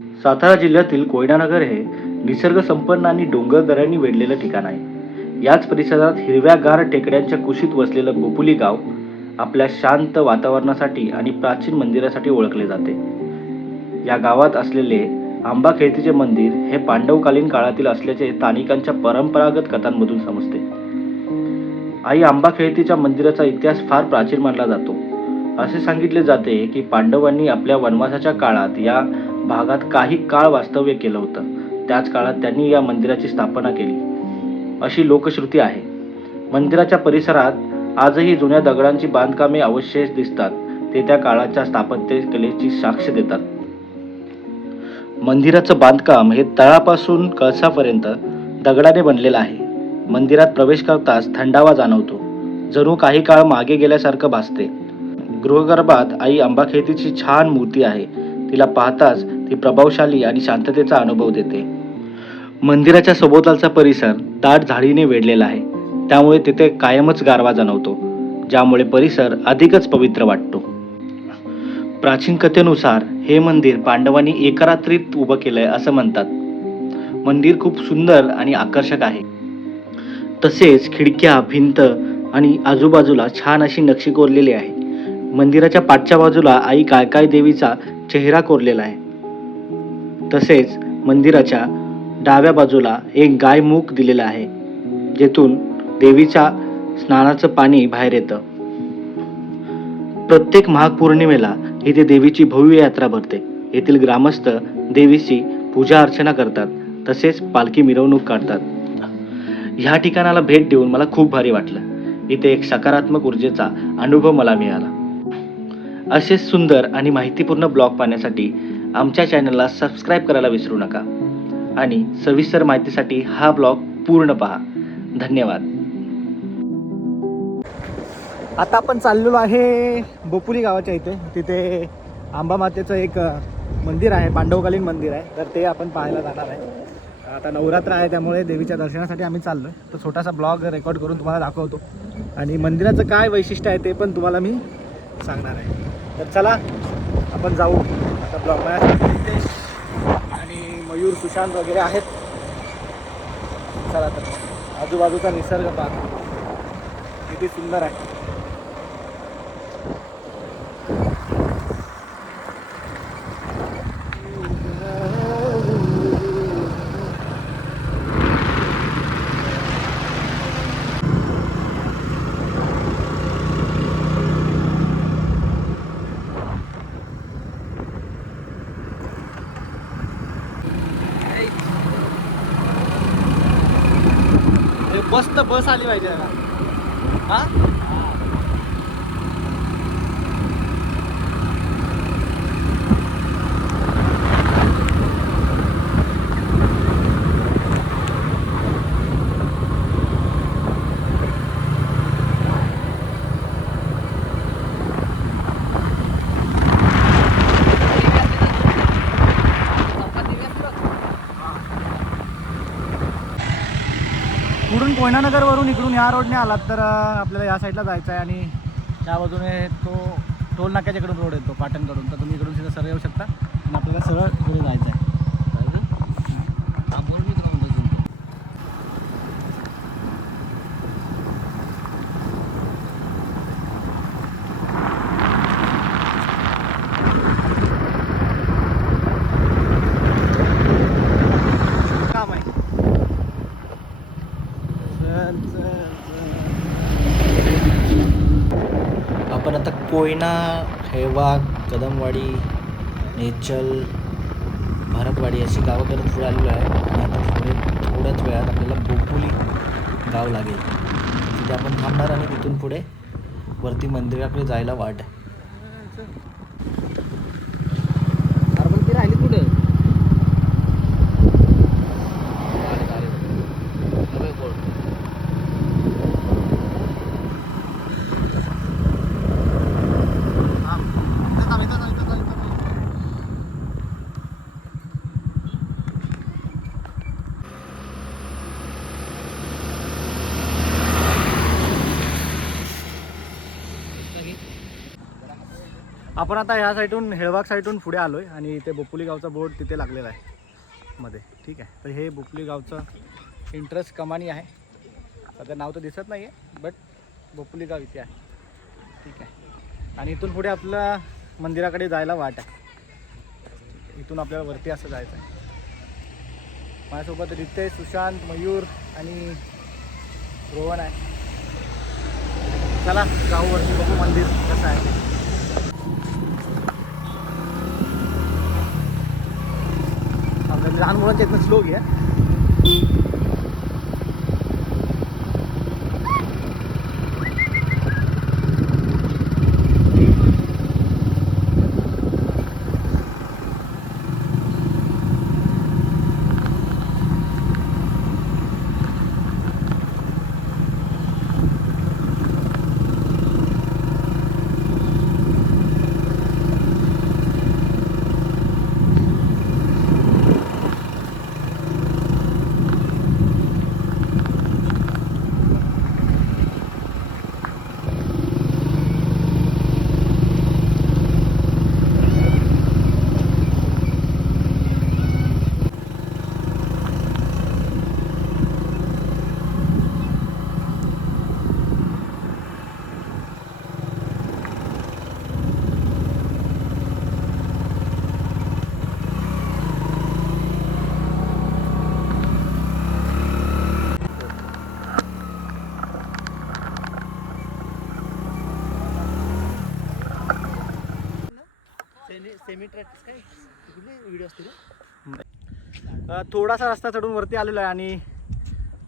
सातारा जिल्ह्यातील कोयनानगर हे निसर्ग संपन्न आणि डोंगर दऱ्यांनी वेढलेलं ठिकाण आहे. याच परिसरात हिरव्यागार टेकड्यांच्या कुशीत वसलेलं गोपुली गाव आपल्या शांत वातावरणासाठी आणि प्राचीन मंदिरासाठी ओळखले जाते. या गावात असलेले आंबा खेळतीचे मंदिर हे पांडवकालीन काळातील असल्याचे स्थानिकांच्या परंपरागत कथांमधून समजते. आई आंबा खेळतीच्या मंदिराचा इतिहास फार प्राचीन मानला जातो. असे सांगितले जाते की पांडवांनी आपल्या वनवासाच्या काळात या भागात काही काळ वास्तव्य केलं होतं. त्याच काळात त्यांनी या मंदिराची स्थापना केली. अशी लोकश्रुती आहे. मंदिराच्या परिसरात आजही जुन्या दगडांची बांधकामे अवशेष दिसतात. ते त्या काळाच्या स्थापत्य कलेची साक्ष देतात. मंदिराचं बांधकाम हे तळापासून कळसापर्यंत दगडाने बनलेलं आहे. मंदिरात प्रवेश करताच थंडावा जाणवतो. जणू काही काळ मागे गेल्यासारखं भासते. गृहगर्भात आई आंबाखेतीची छान मूर्ती आहे. तिला पाहताच ती प्रभावशाली आणि शांततेचा अनुभव देते. मंदिराच्या सभोवतालचा परिसर दाट झाडीने वेढलेला आहे. त्यामुळे तिथे कायमच गारवा जाणवतो ज्यामुळे परिसर अधिकच पवित्र वाटतो. प्राचीन कथेनुसार हे मंदिर पांडवांनी एका रात्रीत उभं केलंय असं म्हणतात. मंदिर खूप सुंदर आणि आकर्षक आहे. तसेच खिडक्या भिंत आणि आजूबाजूला छान अशी नक्षी कोरलेली आहे. मंदिराच्या पाठच्या बाजूला आई काळकाई देवीचा चेहरा कोरलेला आहे. तसेच मंदिराच्या डाव्या बाजूला एक गाय मूक दिलेला आहे जेथून देवीच्या स्नानाचं पाणी बाहेर येतं. प्रत्येक महापौर्णिमेला येथे इथे देवीची भव्य यात्रा भरते. येथील ग्रामस्थ देवीची पूजा अर्चना करतात तसेच पालखी मिरवणूक काढतात. ह्या ठिकाणाला भेट देऊन मला खूप भारी वाटलं. इथे एक सकारात्मक ऊर्जेचा अनुभव मला मिळाला. असे सुंदर आणि माहितीपूर्ण ब्लॉग पाहण्यासाठी आमच्या चॅनलला सबस्क्राईब करायला विसरू नका. आणि सविस्तर माहितीसाठी हा ब्लॉग पूर्ण पहा. धन्यवाद. आता आपण चाललेलो आहे बोपुली गावाच्या इथे. तिथे आंबा मातेचं एक मंदिर आहे पांडवकालीन मंदिर आहे. तर ते आपण पाहायला जाणार आहे. आता नवरात्र आहे त्यामुळे देवीच्या दर्शनासाठी आम्ही चाललो आहे तर छोटासा ब्लॉग रेकॉर्ड करून तुम्हाला दाखवतो. आणि मंदिराचं काय वैशिष्ट्य आहे ते पण तुम्हाला मी सांगणार आहे. तर चला आपण जाऊ. आता ब्लॉग माझ्यासोबत आणि मयूर सुशांत वगैरे आहेत. चला तर. आजूबाजूचा निसर्ग पाहतो. किती सुंदर आहे. बस आली पाहिजे हा? कोयनानगरवरून इकडून या रोडने आलात तर आपल्याला या साईडला जायचं आहे आणि त्या बाजूने तो टोल नाक्याच्याकडून रोड येतो पाटणकडून. तर तुम्ही इकडून तिथं सरळ येऊ शकता आणि आपल्याला सरळ इकडे जायचं आहे काम आहे चल चल चल आपण आता कोयना हेवा कदमवाडी नेचल भारतवाडी अशी गावं करत पुढे आलेलो आहे आणि आता पुढे थोड्याच वेळात आपल्याला बोपुली गाव लागेल. तिथे आपण थांबणार आणि तिथून पुढे वरती मंदिराकडे जायला वाट. आहे आपण आता ह्या साईडून हेळबाग साईडून पुढे आलो आहे आणि इथे बोपुली गावचा बोर्ड तिथे लागलेला आहे मध्ये. ठीक आहे. तर हे बोपुली गावचं इंटरेस्ट कमानी आहे. सध्या नाव तर दिसत नाही आहे बट बोपुली गाव इथे आहे. ठीक आहे. आणि इथून पुढे आपलं मंदिराकडे जायला वाट आहे. इथून आपल्याला वरती असं जायचं आहे माझ्यासोबत रितेश सुशांत मयूर आणि रोहन आहे. चला जाऊ वरती बघू मंदिर कसं आहे ते. आपल्या लहान मुलांच्या इथनं स्लो घ्या अ, थोडासा रस्ता चढून वरती आलेलो आहे आणि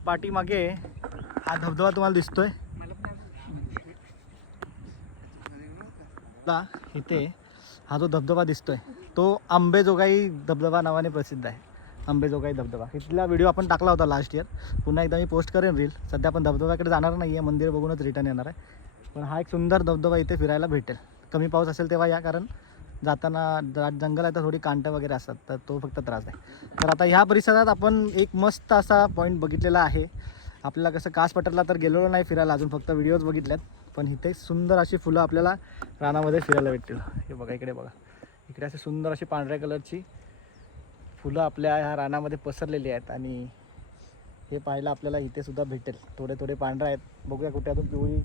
पाठीमागे हा धबधबा तुम्हाला दिसतोय. इथे हा जो धबधबा दिसतोय तो आंबेजोगाई धबधबा नावाने प्रसिद्ध आहे. आंबेजोगाई धबधबा. इथला व्हिडिओ आपण टाकला होता लास्ट इयर पुन्हा एकदा मी पोस्ट करेन रील सध्या आपण धबधब्याकडे जाणार नाही आहे मंदिर बघूनच रिटर्न येणार आहे. पण हा एक सुंदर धबधबा इथे फिरायला भेटेल. कमी पाऊस असेल तेव्हा या कारण जाताना ज- जंगल आहे तर थोडी कांटं वगैरे असतात तर तो फक्त त्रास आहे. तर आता ह्या परिसरात आपण एक मस्त असा पॉईंट बघितलेला आहे. आपल्याला कसं कास पटरला तर गेलेलो नाही फिरायला अजून फक्त व्हिडिओज बघितल्यात. पण इथे सुंदर अशी फुलं आपल्याला रानामध्ये फिरायला भेटतील. हे बघा इकडे बघा. इकडे अशी सुंदर अशी पांढऱ्या कलरची फुलं आपल्या ह्या रानामध्ये पसरलेली आहेत आणि हे पाहायला आपल्याला इथे सुद्धा भेटेल. थोडे थोडे पांढरे आहेत. बघूया कुठे अजून पिवळी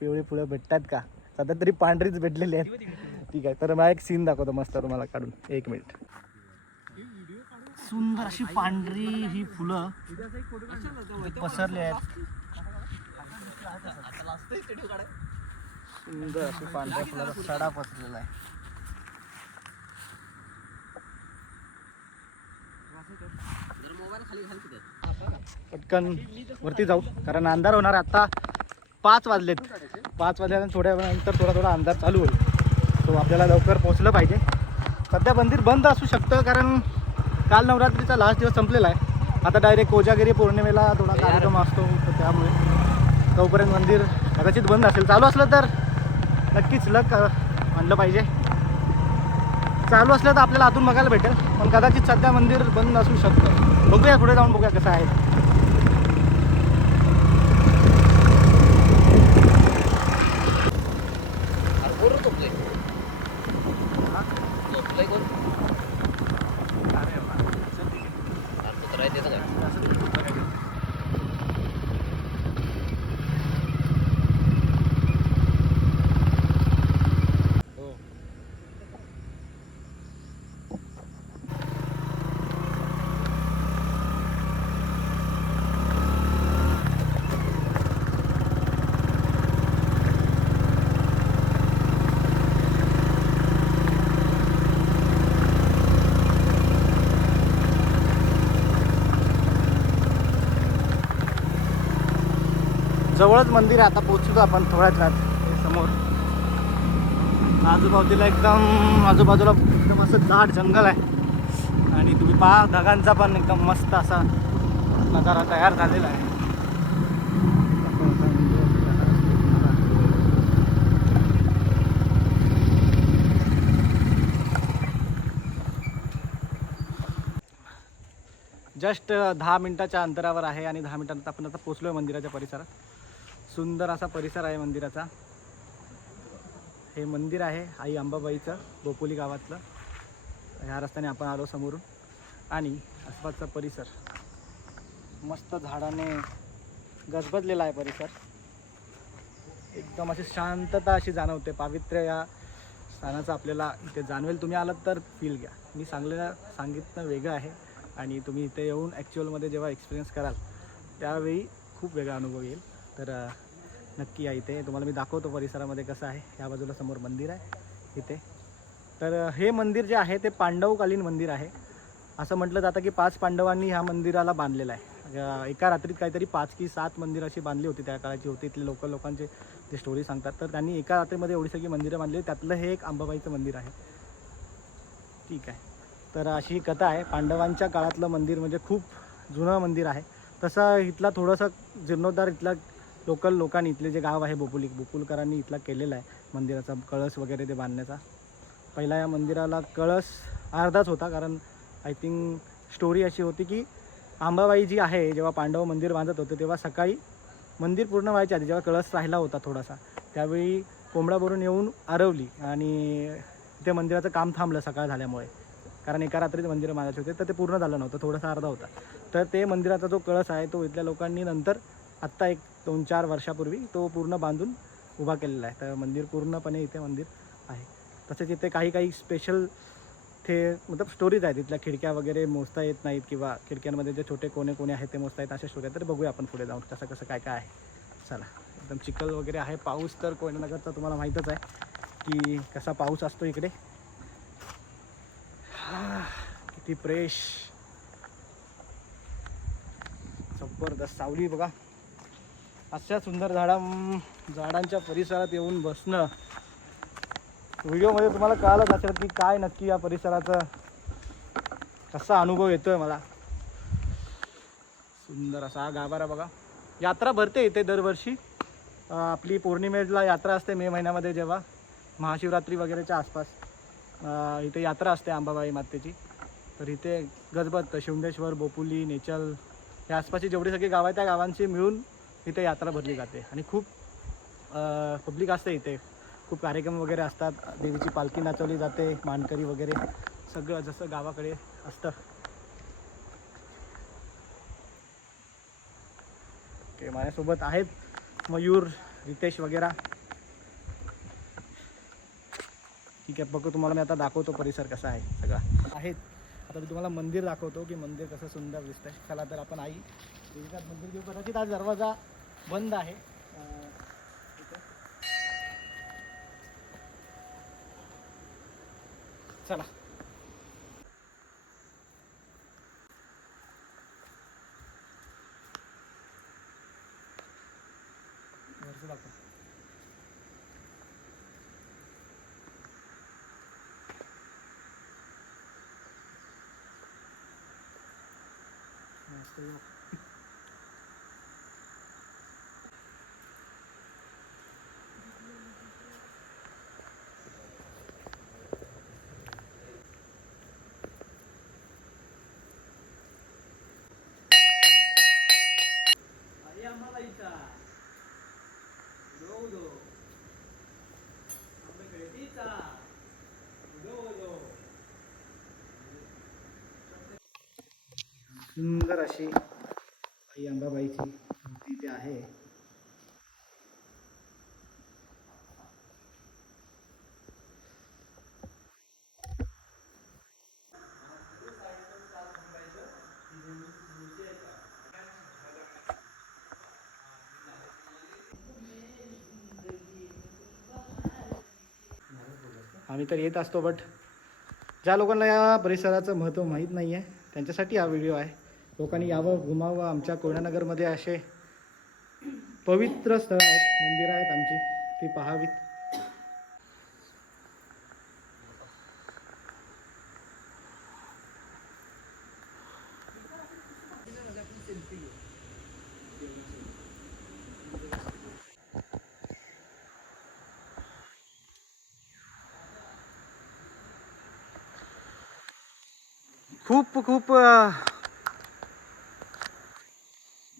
पिवळी फुलं भेटतात का? सध्या तरी पांढरीच भेटलेली आहेत. ठीक आहे तर मला एक सीन दाखवतो मस्त तुम्हाला काढून. एक मिनिट सुंदर अशी पांढरी ही फुलं पसरली आहेत. सुंदर अशी पांढऱ्या फुलाचा सडा पसरलेला आहे. पटकन वरती जाऊ कारण अंधार होणार आता पाच वाजलेत. पाच वाजल्यानंतर थोड्या वेळानंतर थोडा थोडा अंधार चालू होईल. सो आपल्याला लवकर पोहोचलं पाहिजे. सध्या मंदिर बंद असू शकतं कारण काल नवरात्रीचा लास्ट दिवस संपलेला आहे. आता डायरेक्ट कोजागिरी पौर्णिमेला थोडा कार्यक्रम असतो तर त्यामुळे तोपर्यंत मंदिर कदाचित बंद असेल. चालू असलं तर नक्कीच अ, आणलं पाहिजे. चालू असलं तर आपल्याला आतून बघायला भेटेल पण कदाचित सध्या मंदिर बंद असू शकतं. बघूया पुढे जाऊन बघूया कसं आहे. जवळच मंदिर आहे आता पोचतो आपण थोड्याच वेळात. समोर. आजूबाजूला एकदम आजूबाजूला एकदम असं दाट जंगल आहे. आणि तुम्ही पहा ढगांचा पण एकदम मस्त असा नजारा तयार झालेला आहे. जस्ट दहा मिनटाच्या अंतरावर आहे आणि दहा मिनटानंतर आपण आता पोचलो आहे मंदिराच्या परिसरात. सुंदर असा परिसर आहे मंदिराचा. हे मंदिर आहे आई अंबाबाईचं बोपोली गावातलं. ह्या रस्त्याने आपण आलो समोरून. आणि आसपासचा परिसर. मस्त झाडाने गजबजलेला आहे परिसर. एकदम अशी शांतता अशी जाणवते. पावित्र्य या स्थानाचं आपल्याला इथे जाणवेल. तुम्ही आलात तर फील घ्या. मी सांगलेलं सांगितलं वेगळं आहे. आणि तुम्ही इथे येऊन ॲक्च्युअलमध्ये जेव्हा एक्सपिरियन्स कराल त्यावेळी खूप वेगळा अनुभव येईल. तर नक्की या इथे. तुम्हाला मी दाखवतो परिसरामध्ये कसं आहे. या बाजूला समोर मंदिर आहे इथे. तर हे मंदिर जे आहे ते पांडवकालीन मंदिर आहे. असं म्हटलं जातं की पाच पांडवांनी ह्या मंदिराला बांधलेलं आहे. एका रात्रीत काहीतरी पाच की सात मंदिर अशी बांधली होती त्या काळाची होती. इथले लोकल लोकांचे जे स्टोरी सांगतात. तर त्यांनी एका रात्रीमध्ये एवढी सगळी मंदिरं बांधली त्यातलं हे एक अंबाबाईचं मंदिर आहे. ठीक आहे. तर अशी कथा आहे. पांडवांच्या काळातलं मंदिर म्हणजे खूप जुनं मंदिर आहे. तसं इथला थोडंसं जीर्णोद्धार इथला लोकल लोकांनी इथले जे गाव आहे बोपुली बोपुलकरांनी इथला केलेला आहे मंदिराचा कळस वगैरे ते बांधण्याचा. पहिला या मंदिराला कळस अर्धाच होता कारण आय थिंक स्टोरी अशी होती की आंबाबाई जी आहे जेव्हा पांडव मंदिर बांधत होते तेव्हा सकाळी मंदिर पूर्ण व्हायच्या आधी जेव्हा कळस राहिला होता थोडासा त्यावेळी कोंबडावरून येऊन आरवली आणि ते मंदिराचं काम थांबलं सकाळ झाल्यामुळे. कारण एका रात्रीत मंदिरं बांधायचे होते तर ते पूर्ण झालं नव्हतं थोडासा अर्धा होता. तर ते मंदिराचा जो कळस आहे तो इथल्या लोकांनी नंतर आत्ता एक दोन चार वर्षापूर्वी तो पूर्ण बांधून उभा केलेला आहे. तर मंदिर पूर्णपणे इथे मंदिर आहे. तसेच इथे काही काही स्पेशल ते मतलब स्टोरीज आहेत. इथल्या खिडक्या वगैरे मोजता येत नाहीत किंवा खिडक्यांमध्ये जे छोटे कोणे कोणे आहेत ते मोजता येत अशा स्टोरी आहेत. तर बघूया आपण पुढे जाऊन कसं कसं काय काय आहे. चला. एकदम चिखल वगैरे आहे. पाऊस तर कोयनानगरचा तुम्हाला माहीतच आहे की कसा पाऊस असतो इकडे. हा, किती फ्रेश जबरदस्त सावली बघा. अशा सुंदर झाडा झाडांच्या परिसरात येऊन बसणं. व्हिडिओमध्ये तुम्हाला कळालंच असेल की काय नक्की या परिसराचा कसा अनुभव येतोय मला. सुंदर असा हा गाभारा बघा. यात्रा भरते इथे दरवर्षी. आपली पौर्णिमेला यात्रा असते मे महिन्यामध्ये जेव्हा. महाशिवरात्री वगैरेच्या आसपास. इथे यात्रा असते अंबाबाई मातेची. तर इथे गजबत शिवडेश्वर बोपुली नेचल या आसपासची जेवढी सगळी गावं आहेत त्या गावांची मिळून इथे यात्रा भरली जाते. आणि खूप पब्लिक असते इथे. खूप कार्यक्रम वगैरे असतात. देवीची पालखी नाचवली जाते मानकरी वगैरे. सगळं जसं गावाकडे असतं. ओके माझ्यासोबत आहेत मयूर रितेश वगैरे. ठीक आहे बघू तुम्हाला मी आता दाखवतो परिसर कसा आहे सगळा. आहेत. आता मी तुम्हाला मंदिर दाखवतो की मंदिर कसं सुंदर दिसतंय. चला तर आपण आई देवीनाथ मंदिर घेऊ कदाचित आज दरवाजा बंद आहे. चला वरचं दाखव. मस्त आहे. आई अंबाबाईचा उदो उदो आंबेकडीचा उदो उदो सुंदर अशी आई अंबाबाईची मूर्ती इथे आहे. आम्ही तर येत असतो बट ज्या लोकांना या परिसराचं महत्त्व माहीत नाही आहे त्यांच्यासाठी हा व्हिडिओ आहे. लोकांनी यावं घुमावं आमच्या कोयनानगरमध्ये असे पवित्र स्थळ आहेत मंदिरं आहेत आमची ती पाहावीत. खूप खूप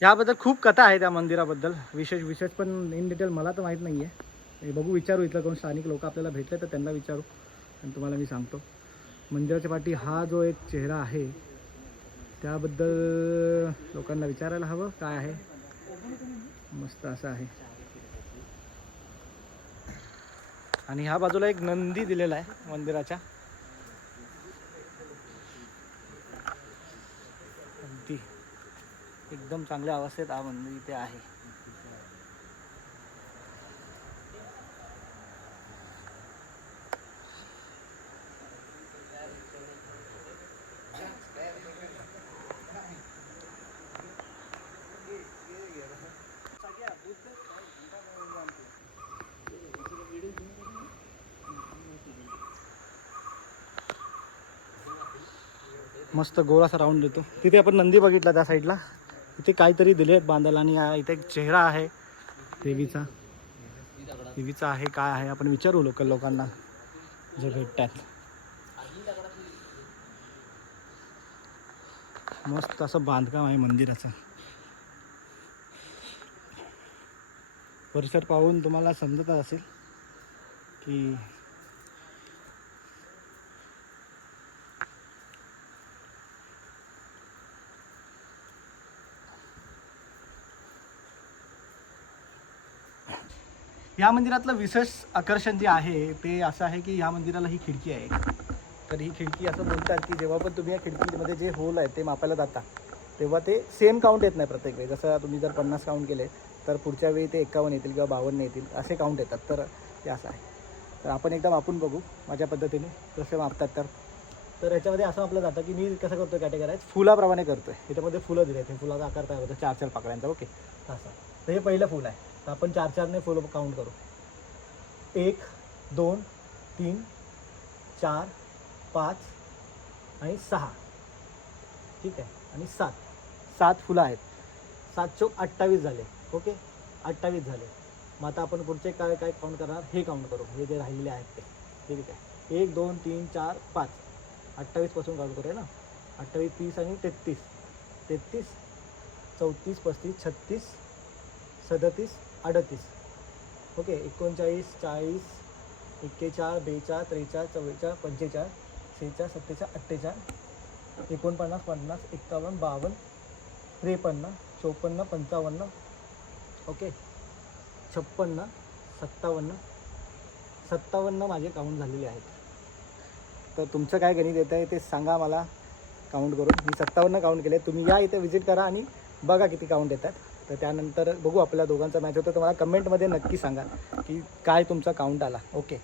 याबद्दल खूप कथा आहे त्या मंदिराबद्दल. विशेष विशेष पण इन डिटेल मला तर माहीत नाही आहे हे बघू विचारू इथलं कोण स्थानिक लोक आपल्याला भेटले तर त्यांना विचारू आणि तुम्हाला मी सांगतो. मंदिराच्या पाठी हा जो एक चेहरा आहे त्याबद्दल लोकांना विचारायला हवं. काय आहे? मस्त असं आहे. आणि ह्या बाजूला एक नंदी दिलेला आहे मंदिराच्या. एकदम चांगल्या अवस्थेत हा मंदिर इथे आहे. मस्त गोल असा राऊंड देतो. तिथे आपण नंदी बघितला त्या साईडला इथे काहीतरी दिले आहेत बांधायला आणि इथे एक चेहरा आहे देवीचा. देवीचा आहे काय आहे आपण विचारू लोकल लोकांना जे भेटतात. मस्त असं बांधकाम आहे मंदिराचं. परिसर पाहून तुम्हाला समजत असेल की या मंदिरातलं विशेष आकर्षण जे आहे ते असं आहे की या मंदिराला ही खिडकी आहे. तर ही खिडकी असं बोलतात की जेव्हा पण तुम्ही या खिडकीमध्ये जे होल आहे ते मापायला जाता तेव्हा ते सेम काउंट येत नाही प्रत्येक वेळी. जसं तुम्ही जर पन्नास काउंट केले तर पुढच्या वेळी ते एकावन्न येतील किंवा बावन्न येतील असे काउंट येतात. तर ते असं आहे. तर आपण एकदा मापून बघू माझ्या पद्धतीने. कसे मापतात तर. तर याच्यामध्ये असं आपलं जातं की मी कसं करतो कॅटेगराईज फुलाप्रमाणे करतो आहे याच्यामध्ये फुलं दिले ते फुलाचा आकार तयार होतो. चार चार पाकळ्यांचा. ओके असं. तर हे पहिलं फुल आहे. तर आपण चार चारने फुल काउंट करू. एक दोन तीन चार पाच आणि सहा. ठीक आहे? आणि सात. सात फुलं आहेत. सात चौक अठ्ठावीस झाले. ओके? अठ्ठावीस झाले. मग आता आपण पुढचे काय काय काउंट करणार? हे काउंट करू. हे जे राहिलेले आहेत ते. ठीक आहे? एक दोन तीन चार पाच. अठ्ठावीसपासून काउंट करूया ना? अठ्ठावीस तीस आणि तेहतीस. तेहतीस चौतीस पस्तीस छत्तीस सदतीस अडतीस. ओके एकोणचाळीस चाळीस एक्केचाळ बेचाळ त्रेचाळ चव्वेचाळ पंचेचाळ सेहेचाळ सत्तेचाळ अठ्ठेचाळ एकोणपन्नास पन्नास एक्कावन्न बावन्न त्रेपन्न चोपन्न पंचावन्न ओके छप्पन्न सत्तावन्न सत्तावन्न माझे काउंट झालेले आहेत. तर तुमचं काय गणित येतं आहे ते सांगा मला काउंट करून. मी सत्तावन्न काउंट केले तुम्ही या इथे विजिट करा आणि बघा किती काउंट येतात. तर त्यानंतर बघू आपल्या दोघांचा मॅच होतो. तर मला कमेंटमध्ये नक्की सांगा की काय तुमचा काउंट आला. ओके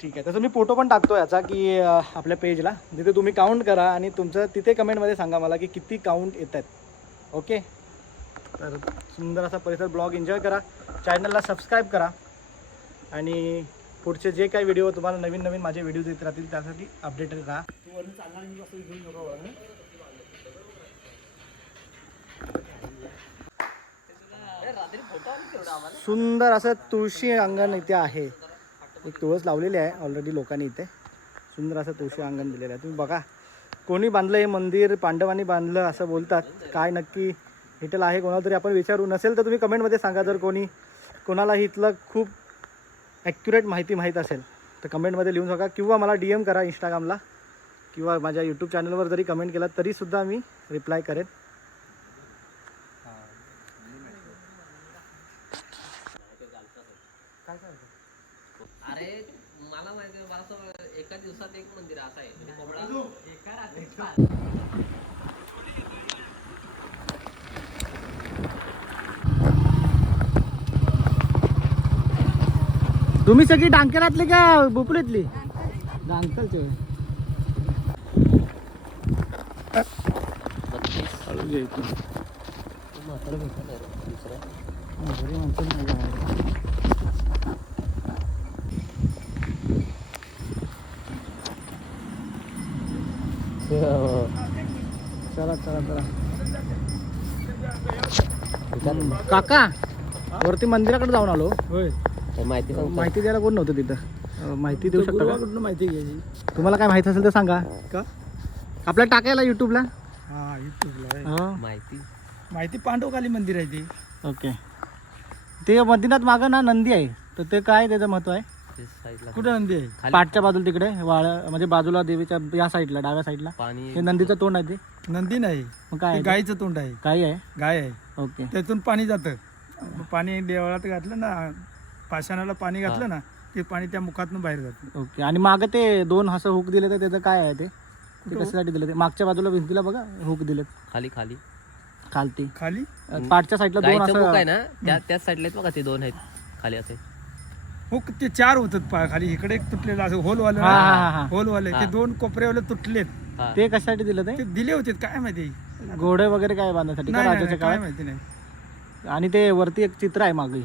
ठीक आहे. तसं मी फोटो पण टाकतो याचा की आपल्या पेजला तिथे तुम्ही काउंट करा आणि तुमचं तिथे कमेंटमध्ये सांगा मला की किती काउंट येत आहेत ओके तर सुंदर असा परिसर ब्लॉग एन्जॉय करा. चॅनलला सबस्क्राईब करा. आणि पुढचे जे काही व्हिडिओ तुम्हाला नवीन नवीन माझे व्हिडिओज येत राहतील त्यासाठी अपडेटेड राहा. सुंदर असं तुळशी अंगण इथे आहे. एक तुळस लावलेली आहे ऑलरेडी लोकांनी इथे. सुंदर असं तुळशी अंगण दिलेलं आहे. तुम्ही बघा. कोणी बांधलं हे मंदिर? पांडवांनी बांधलं असं बोलतात. काय नक्की? हिटल आहे कोणाला तरी आपण विचारू. नसेल तर तुम्ही कमेंटमध्ये सांगा जर कोणी. कोणाला इथलं खूप ॲक्युरेट माहिती माहीत असेल तर कमेंटमध्ये लिहून सांगा किंवा मला डी एम करा इंस्टाग्रामला किंवा माझ्या यूट्यूब चॅनलवर जरी कमेंट केला तरीसुद्धा मी रिप्लाय करेन काय काय अरे मला माहिती आहे, मला असं एका दिवसात एक मंदिर असं आहे म्हणजे कोंबडा. एका रात्रीत तुम्ही सगळी डांकेरातली का बुपलीतली डांकलची चला चला चला काका वरती मंदिराकडे जाऊन आलो. होय. माहिती माहिती द्यायला कोण नव्हतं तिथं. अं, माहिती देऊ शकता का? कुठून माहिती घ्यायची. तुम्हाला काय माहिती असेल तर सांगा. का? आपल्याला टाकायला युट्यूबला हा युट्यूबला आहे. हां. माहिती. माहिती पांडवकाली मंदिर आहे ते. ओके. ते मदिनात मागं ना नंदी आहे. तर ते काय त्याचं महत्त्व आहे? ते साईडला कुठं नंदी आहे? खाली. पाठच्या बाजूला तिकडे वाळ म्हणजे बाजूला देवीच्या या साईडला डाव्या साईडला पाणी हे नंदीचं तोंड आहे ते. नंदी नाही. मग काय ते आहे ते? गाईचं तोंड आहे. काय आहे? गाय आहे. ओके. त्यातून पाणी जातं. पाणी देवळात घातलं ना पाषाणाला पाणी घातलं ना ते पाणी त्या मुखातून बाहेर जातं. ओके. आणि मागं ते दोन असं हुक दिले तर त्याचं काय आहे ते? ते कशासाठी दिलं ते? मागच्या बाजूला भिंतीला बघा हुक दिलेत. खाली खाली. खालती. खाली? पाठच्या साईडला दोन गाईचं मुख आहे असं ना त्या त्याच साईडला आहेत बघा ते दोन आहेत. खाली असे. हुक ते चार होतात पा- खाली. इकडे एक तुटलेलं असं होलवाले हा हा हा हा. होलवाले ते हा. दोन कोपऱ्यावाले तुटलेत. हा. ते कशासाठी दिलं ते? ते दिले होते काय माहिती? घोडे वगैरे काय बांधण्यासाठी का नाही, नाही राजाच्या नाही, काय काळात? माहिती नाही. आणि ते वरती एक चित्र आहे मागे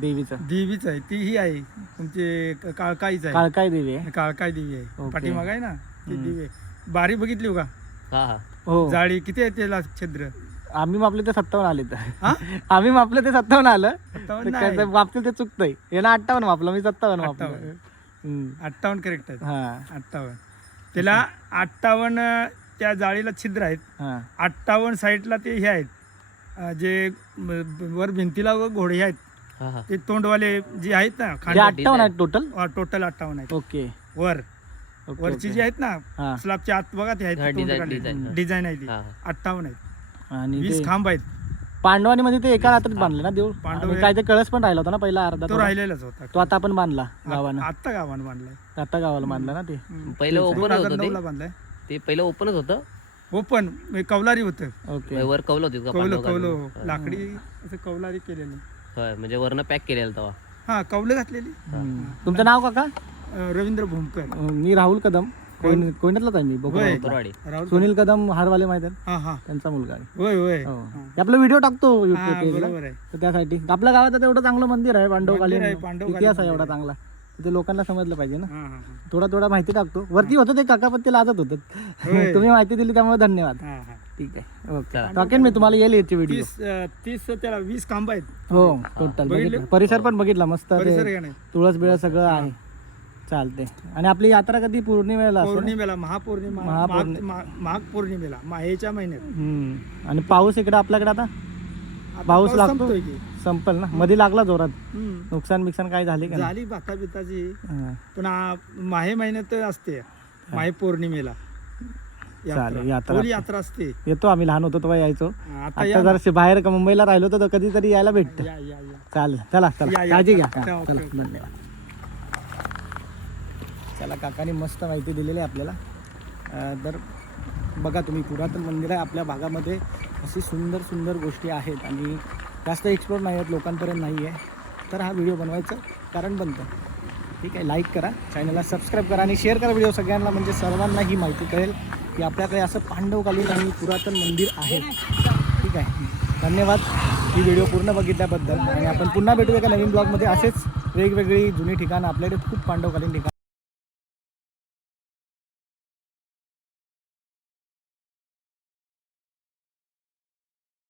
देवीचं. देवीच आहे ती ही आहे. तुमची क- काळकाईच आहे. काळकाय देवी आहे? काळकाई देवी आहे. ओके. पाठीमाग आहे ना? ती हम्म. देवी आहे. बारी बघितली हो का? हा हा. हो. जाळी किती आहे त्याला छिद्र? आम्ही मापले ते सत्तावन्न आले तर. हा? आम्ही मापले ते सत्तावन्न आलं. सत्तावन्न तर नाही. कसं मापलं ते चुकतंय. याला अठ्ठावन्न मापलं मी सत्तावन्न मापलं. अठ्ठावन्न. हम्म. अठ्ठावन्न करेक्ट आहे. हा. अठ्ठावन्न. त्याला अठ्ठावन्न त्या जाळीला छिद्र आहेत. हा. अठ्ठावन्न साईडला ते हे आहेत. अं, जे म- वर भिंतीला व घोडे आहेत. हा हा. ते तोंडवाले जे आहेत ना खांड अठ्ठावन्न आहेत टोटल टोटल अठ्ठावन्न आहेत. ओके. वर. ओके, वरची ओके. जी आहेत ना हा. स्लॅबच्या आत बघा ते हा, आहेत design, design. डिझाईन आहे ती. हा हा. अठ्ठावन्न आहेत. आणि वीस ते खांब आहेत. पांडवांनी मध्ये ते एका रात्रीत बांधले ना देऊळ? पांडव आणि काय ते कळस पण राहिला होता ना पहिला अर्धा तो थोडा. राहिलेलाच होता. तो आता आपण बांधला गावानं. आत्ता गावानं बांधलाय. आता गावाला बांधला ना ते? पहिलं दोन ओपन हजार होतं ते? बांधलाय. ते पहिलं ओपनच होतं. ओपन कौलारी होतं. ओके. वर कवलं होते का कौलं पांडव कौलं. घालून? लाकडी असं कौलारी केलेलं. होय म्हणजे वरनं पॅक केलेलं तेव्हा. हा कौलं घातलेली. हम्म. तुमचं नाव काका? अं, रवींद्र भूमकर. अं, मी राहुल कदम. कोयन- कोयनातलाच आहे मी? होय. बघू राहुल सुनील कदम हारवाले माहीत आहेत हा हा. त्यांचा मुलगा आहे. होय होय. हो. आपला व्हिडिओ टाकतो हा, युट्यूब पेजला. बरोबर आहे. तर त्यासाठी. आपल्या गावात आता एवढं चांगलं मंदिर आहे पांडवकालीन. मंदिर आहे, पांडवकालीन इतिहास आहे मंदिर एवढा चांगला. तिथे लोकांना समजलं पाहिजे ना. हा हा थोडा थोडा माहिती टाकतो. वरती होतं ते काका पण ते लाजत होतं. होय. तुम्ही माहिती दिली त्यामुळे धन्यवाद. हा हा. ठीक आहे. ओके. टाकेन मी तुम्हाला येईल याची व्हिडिओ तीस अं, तीस त्याला वीस खांब आहेत. हो टोटल बघितलं? परिसर पण बघितला. मस्त परिसर ते आहे तुळस बिळ सगळं आहे. चालते आणि आपली यात्रा कधी? पौर्णिमेला असते ना? पौर्णिमेला महापौर्णिमा महापौर्णि- माघ माघ पौर्णिमेला माहेच्या महिन्यात. हम्म. आणि पाऊस इकडे आपल्याकडे आता? पाऊस लागतो? संपतोय की. संपल ना? मध्ये लागला जोरात. हम्म. नुकसान बिकसान काय झाले का नाही? झाली भाता बिताची. हा. पण आ- माहे महिन्यात असते. माहे पौर्णिमेला. चालेल, यात्रा. यात्रा. असते. येतो आम्ही लहान होतो तेव्हा यायचो. आता बाहेर का मुंबईला राहिलो तर कधीतरी यायला भेटतं. या या या. चालेल चला चला. या, या. काळजी घ्या. चला, हा, ओके, चला ओके. धन्यवाद. चला काकाने मस्त माहिती दिलेली आहे आपल्याला. अं, तर बघा तुम्ही पुरातन मंदिर आहे आपल्या भागामध्ये. अशी सुंदर सुंदर गोष्टी आहेत आणि जास्त एक्सप्लोर नाही आहेत लोकांपर्यंत नाही आहे. तर हा व्हिडिओ बनवायचं कारण बनतं. ठीक आहे लाईक करा. चॅनलला सबस्क्राईब करा आणि शेअर करा व्हिडिओ सगळ्यांना. म्हणजे सर्वांना ही माहिती कळेल की आपल्याकडे असं पांडवकालीन आणि पुरातन मंदिर आहे. ठीक आहे. धन्यवाद. ही व्हिडिओ पूर्ण बघितल्याबद्दल. आणि आपण पुन्हा भेटू एका नवीन ब्लॉगमध्ये असेच वेगवेगळी जुनी ठिकाणं आपल्याकडे खूप पांडवकालीन ठिकाणं